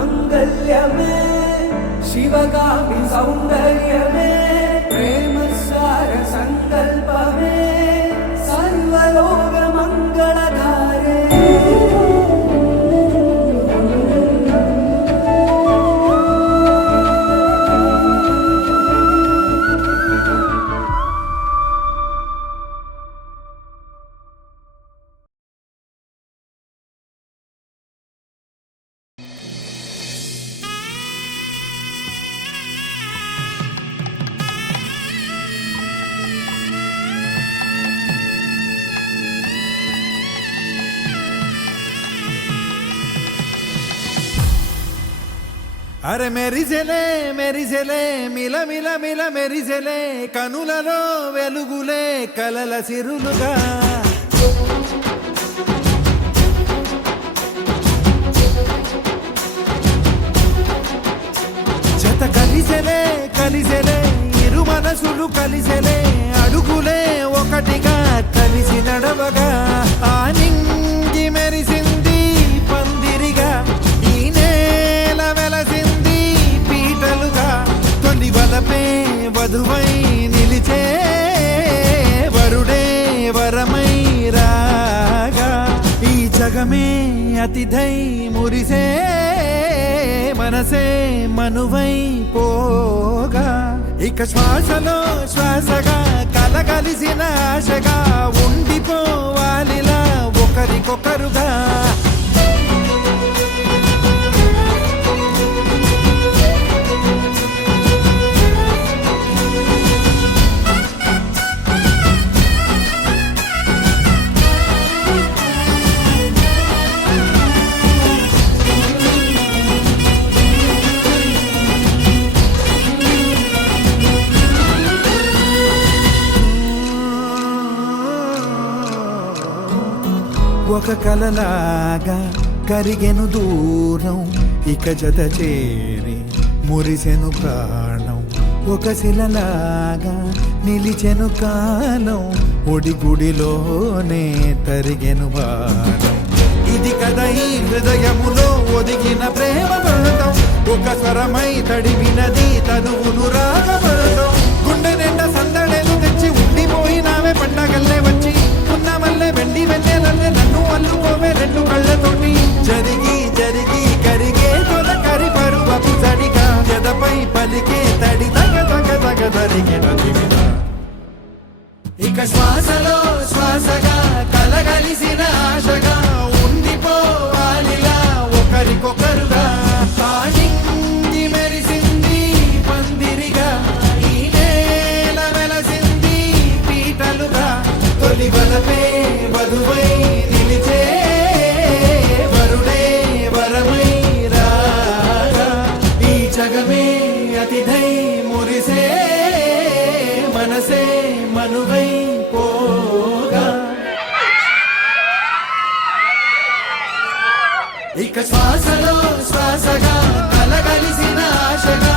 మంగళ్యమే శివగామి సౌందర్యమే ప్రేమసార సంకల్పమే సర్వలోక మంగళధారే అరే మెరిసెలే మెరిసెలే మిల మిల మిల మెరిసెలే కనులలో వెలుగులే కలల సిరులుగా జత కలిసెలే కలిసెలే ఇరు మనసులు కలిసెలే అడుగులే ఒకటిగా కలిసి నడవగా ఆ నింగి మెరిసింది పందిరిగా ఈ నేల వెలసింది పీటలుగా తొలి వలపే వధువై నిలిచే వరుడే వరమై రాగా ఈ జగమే అతిథై మురిసే మనసే మనువై పోగా ఇక శ్వాసలో శ్వాసగా కలగలిసిన ఆశగా ఉండిపోవాలిలా ఒకరికొకరుగా ఒక కలలాగా కరిగెను దూరం ఇక జత చేరి మురిసెను ప్రాణం ఒక శిలలాగా నిలిచెను కాలం ఒడిగుడిలోనే తరిగెను బాణం ఇది కదా ఈ హృదయములో ఒదిగిన ప్రేమ బంధం ఒక స్వరమై తడివినది తనువును రాగబంధం గుండె నిండా సందడేలు తెచ్చి ఉండిపోయినావే పండగల్లే వచ్చి ఉన్నమల్లే వెండి వెన్నెలల్లే నన్ను అల్లుకోవే రెండు కళ్ళతోటి జరిగి జరిగి కరిగే తొలకరి పరువపు తడిగా ఎదపై పలికే తడి తగ తగ తగ తరిగిన దివిన ఇక శ్వాసలో శ్వాసగా కలగలిసిన ఆశగా ఉండిపోవాలిలా ఒకరికొకరుగా నింగి మెరిసింది పందిరిగా ఈ నేల వెలసింది పీటలుగా తొలి వలపే వధువై నిలిచే వరుడే వరమై రాగా ఈ జగమే అతిథై మురిసే మనసే మనువై పోగా ఇక శ్వాసలో శ్వాసగా కలగలిసిన ఆశగా